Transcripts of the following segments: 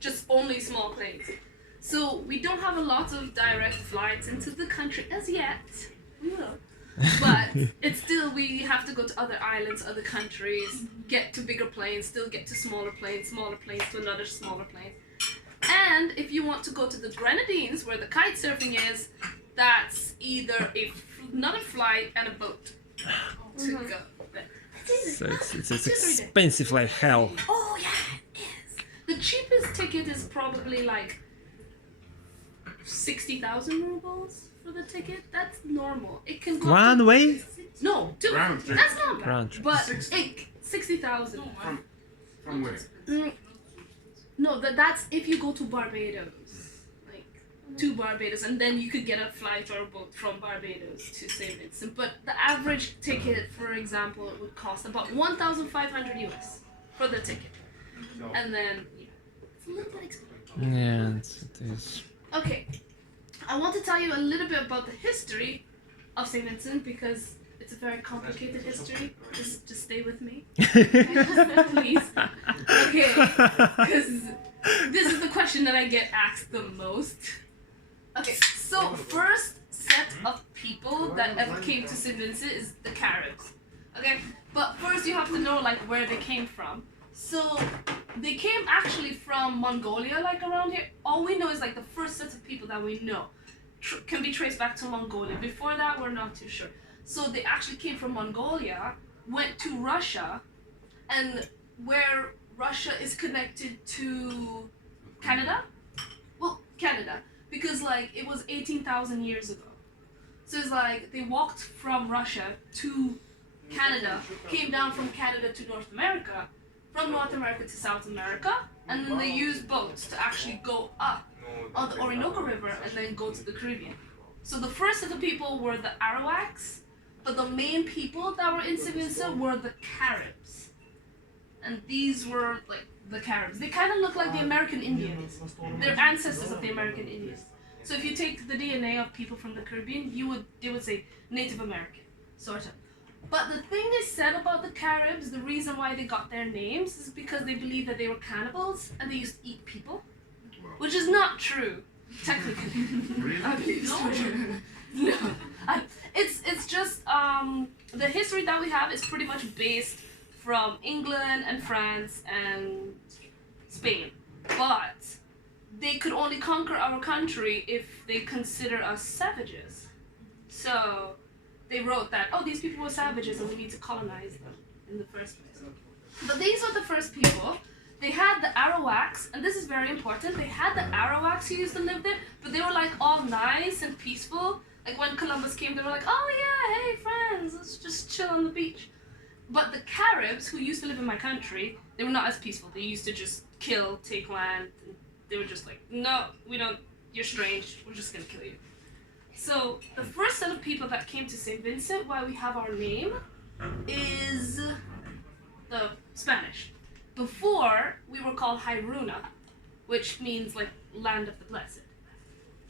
just only small planes. So we don't have a lot of direct flights into the country as yet. We will. But it's still, we have to go to other islands, other countries, get to bigger planes, still get to smaller planes to another smaller plane. And if you want to go to the Grenadines, where the kite surfing is, that's either another flight and a boat to go. So it's expensive like hell. Oh yeah, it is. The cheapest ticket is probably like 60,000 rubles for the ticket. That's normal. It can go One way? No, two. Round trip. That's not bad. Round trip. But 60,000. From where? No, that's if you go to Barbados. Like to Barbados, and then you could get a flight or a boat from Barbados to St. Vincent. But the average ticket, for example, would cost about 1,500 US for the ticket. And then it's a little bit expensive. Yeah, it is. Okay, I want to tell you a little bit about the history of St. Vincent because it's a very complicated history. Just stay with me, please. Okay, because this is the question that I get asked the most. Okay, so first set of people that ever came to St. Vincent is the Caribs. Okay, but first you have to know like where they came from. So they came actually from Mongolia, like around here. All we know is like the first set of people that we know can be traced back to Mongolia. Before that, we're not too sure. So they actually came from Mongolia, went to Russia, and where Russia is connected to Canada? Well, Canada, because like it was 18,000 years ago. So it's like they walked from Russia to Canada, came down from Canada to North America, from North America to South America, and then they used boats to actually go up on the Orinoco River and then go to the Caribbean. So the first set of people were the Arawaks, but the main people that were in St. Vincent were the Caribs. And these were like the Caribs. They kind of look like the American Indians. They're ancestors of the American Indians. So if you take the DNA of people from the Caribbean, they would say Native American, sort of. But the thing they said about the Caribs, the reason why they got their names is because they believed that they were cannibals and they used to eat people, which is not true, technically. I believe it's true. No, it's just the history that we have is pretty much based from England and France and Spain, but they could only conquer our country if they consider us savages. So they wrote that, oh, these people were savages and we need to colonize them in the first place. But these were the first people. They had the Arawaks, and this is very important, they had the Arawaks who used to live there, but they were like all nice and peaceful. Like when Columbus came, they were like, oh yeah, hey friends, let's just chill on the beach. But the Caribs, who used to live in my country, they were not as peaceful. They used to just kill, take land, and they were just like, no, we don't, you're strange, we're just gonna kill you. So the first set of people that came to St. Vincent, why we have our name, is the Spanish. Before, we were called Hiruna, which means like land of the blessed.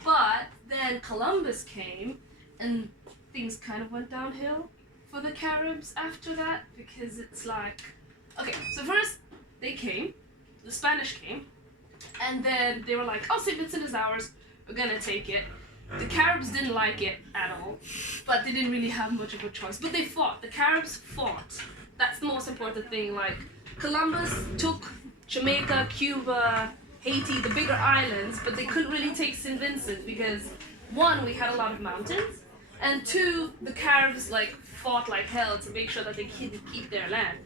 But then Columbus came, and things kind of went downhill for the Caribs after that, because it's like, okay, so first they came, the Spanish came, and then they were like, oh, St. Vincent is ours, we're gonna take it. The Caribs didn't like it at all, but they didn't really have much of a choice. But they fought. The Caribs fought. That's the most important thing. Like, Columbus took Jamaica, Cuba, Haiti, the bigger islands, but they couldn't really take St. Vincent because, one, we had a lot of mountains, and two, the Caribs like fought like hell to make sure that they couldn't keep their land.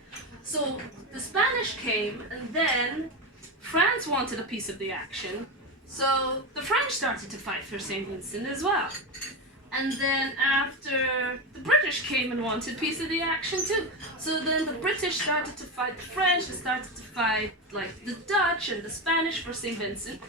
So the Spanish came, and then France wanted a piece of the action. So the French started to fight for St. Vincent as well. And then after, the British came and wanted a piece of the action too. So then the British started to fight the French, they started to fight like the Dutch and the Spanish for St. Vincent.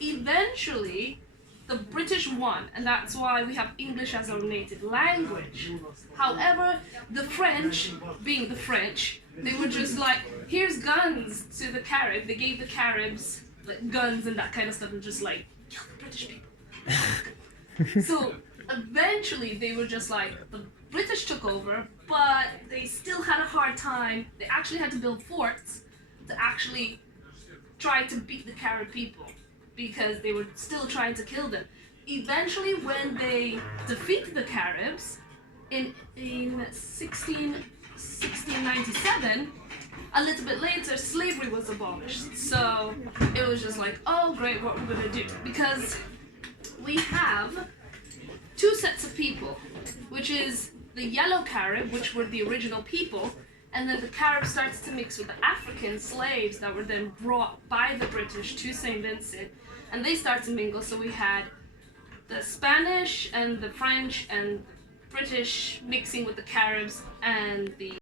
Eventually, the British won, and that's why we have English as our native language. However, the French, being the French, they were just like, here's guns to the Caribs. They gave the Caribs like guns and that kind of stuff, and just like, yo, British people. So eventually they were just like, the British took over, but they still had a hard time. They actually had to build forts to actually try to beat the Carib people because they were still trying to kill them. Eventually, when they defeated the Caribs in 1697, a little bit later, slavery was abolished. So it was just like, oh great, what we're gonna do? Because we have two sets of people, which is the yellow Carib, which were the original people, and then the Carib starts to mix with the African slaves that were then brought by the British to St. Vincent, and they start to mingle. So we had the Spanish and the French and British mixing with the Caribs and the